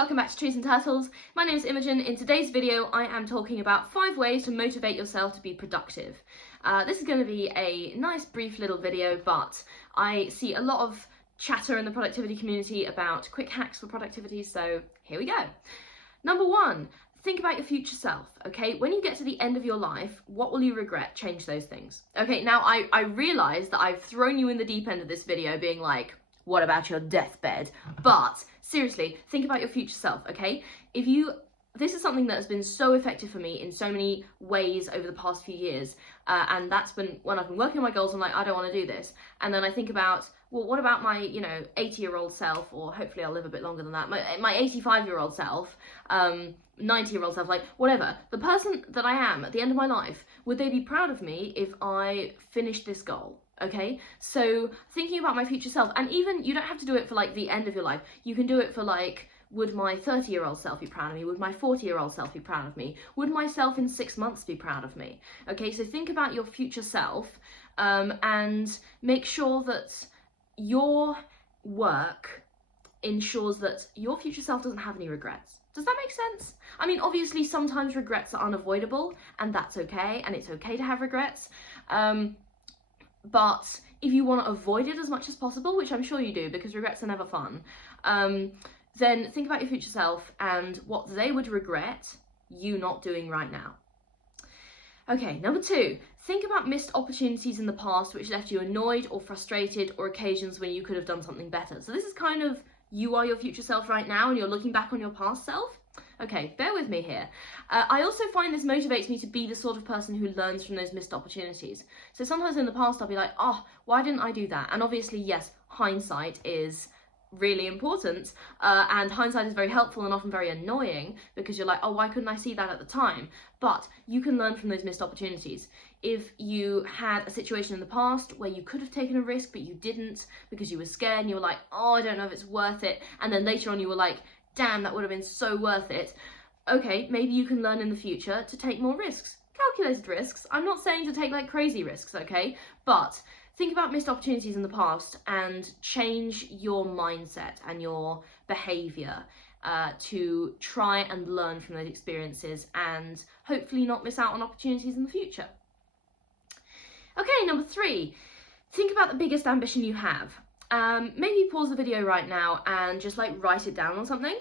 welcome back to Trees and Turtles. My name is Imogen. In today's video, I am talking about 5 ways to motivate yourself to be productive. This is going to be a nice brief little video, but I see a lot of chatter in the productivity community about quick hacks for productivity, so here we go. Number 1, think about your future self, okay? When you get to the end of your life, what will you regret? Change those things. Okay, now I realise that I've thrown you in the deep end of this video being like, what about your deathbed? But seriously, think about your future self, okay? This is something that has been so effective for me in so many ways over the past few years, and that's been when I've been working on my goals. I'm like, I don't want to do this, and then I think about, well, what about my 80-year-old self, or hopefully I'll live a bit longer than that, my 85-year-old self, 90-year-old self, like whatever, the person that I am at the end of my life, would they be proud of me if I finished this goal? Okay, so thinking about my future self, and even you don't have to do it for like the end of your life, you can do it for like, would my 30-year-old self be proud of me? Would my 40-year-old self be proud of me? Would myself in 6 months be proud of me? Okay, so think about your future self, and make sure that your work ensures that your future self doesn't have any regrets. Does that make sense? I mean, obviously sometimes regrets are unavoidable, and that's okay, and it's okay to have regrets. But if you want to avoid it as much as possible, which I'm sure you do because regrets are never fun, then think about your future self and what they would regret you not doing right now. Okay, number 2, think about missed opportunities in the past which left you annoyed or frustrated, or occasions when you could have done something better. So this is kind of, you are your future self right now and you're looking back on your past self. Okay, bear with me here. I also find this motivates me to be the sort of person who learns from those missed opportunities. So sometimes in the past I'll be like, oh, why didn't I do that? And obviously, yes, hindsight is really important, and hindsight is very helpful and often very annoying because you're like, oh, why couldn't I see that at the time? But you can learn from those missed opportunities. If you had a situation in the past where you could have taken a risk but you didn't because you were scared and you were like, oh, I don't know if it's worth it, and then later on you were like, damn, that would have been so worth it. Okay, maybe you can learn in the future to take more risks. Calculated risks. I'm not saying to take like crazy risks, okay? But think about missed opportunities in the past and change your mindset and your behaviour to try and learn from those experiences and hopefully not miss out on opportunities in the future. Okay, number 3, think about the biggest ambition you have. Maybe pause the video right now and just like write it down on something.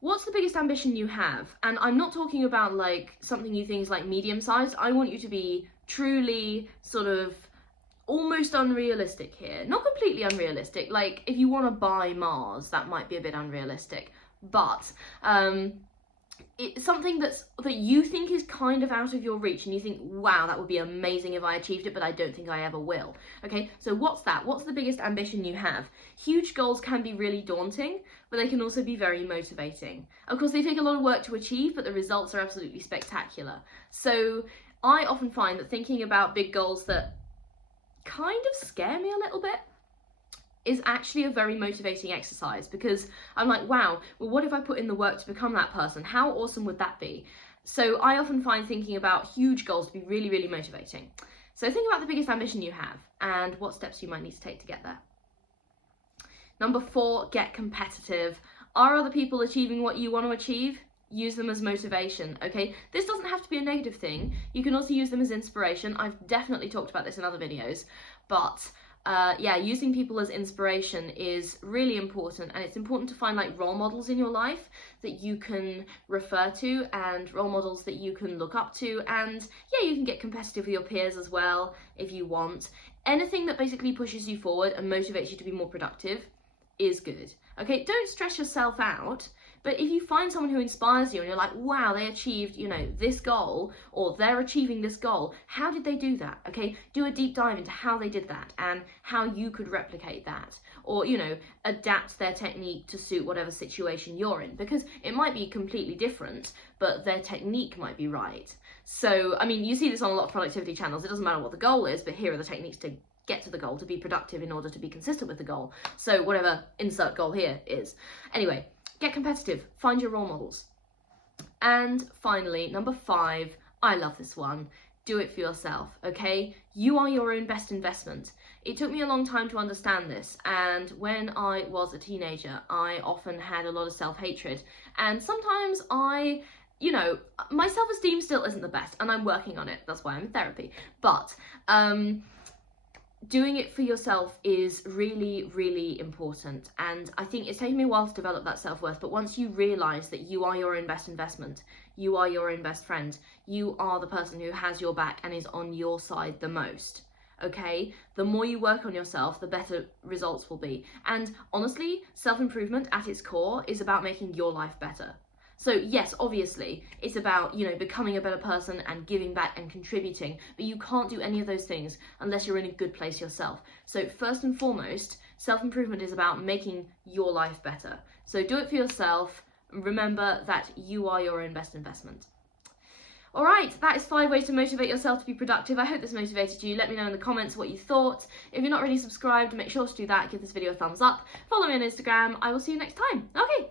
What's the biggest ambition you have? And I'm not talking about like something you think is like medium sized. I want you to be truly sort of almost unrealistic here. Not completely unrealistic. Like if you want to buy Mars, that might be a bit unrealistic. But it's something that you think is kind of out of your reach and you think, wow, that would be amazing if I achieved it, but I don't think I ever will. Okay, so what's that? What's the biggest ambition you have? Huge goals can be really daunting, but they can also be very motivating. Of course, they take a lot of work to achieve, but the results are absolutely spectacular. So I often find that thinking about big goals that kind of scare me a little bit is actually a very motivating exercise, because I'm like, wow, well, what if I put in the work to become that person? How awesome would that be? So I often find thinking about huge goals to be really, really motivating. So think about the biggest ambition you have and what steps you might need to take to get there. Number 4, get competitive. Are other people achieving what you want to achieve? Use them as motivation, okay? This doesn't have to be a negative thing. You can also use them as inspiration. I've definitely talked about this in other videos, but yeah, using people as inspiration is really important, and it's important to find like role models in your life that you can refer to and role models that you can look up to, and yeah, you can get competitive with your peers as well if you want. Anything that basically pushes you forward and motivates you to be more productive is good. Okay, don't stress yourself out, but if you find someone who inspires you and you're like, wow, they achieved, this goal, or they're achieving this goal, how did they do that? Okay, do a deep dive into how they did that and how you could replicate that, or, adapt their technique to suit whatever situation you're in, because it might be completely different, but their technique might be right. So, I mean, you see this on a lot of productivity channels. It doesn't matter what the goal is, but here are the techniques to get to the goal, to be productive in order to be consistent with the goal. So whatever insert goal here is. Anyway, get competitive, find your role models. And finally, number 5, I love this one, do it for yourself, okay? You are your own best investment. It took me a long time to understand this, and when I was a teenager, I often had a lot of self-hatred, and sometimes my self-esteem still isn't the best, and I'm working on it. That's why I'm in therapy. But doing it for yourself is really, really important, and I think it's taken me a while to develop that self-worth, but once you realise that you are your own best investment, you are your own best friend, you are the person who has your back and is on your side the most, okay? The more you work on yourself, the better results will be. And honestly, self-improvement at its core is about making your life better. So yes, obviously, it's about, becoming a better person and giving back and contributing, but you can't do any of those things unless you're in a good place yourself. So first and foremost, self-improvement is about making your life better. So do it for yourself. Remember that you are your own best investment. All right, that is 5 ways to motivate yourself to be productive. I hope this motivated you. Let me know in the comments what you thought. If you're not already subscribed, make sure to do that. Give this video a thumbs up. Follow me on Instagram. I will see you next time. Okay.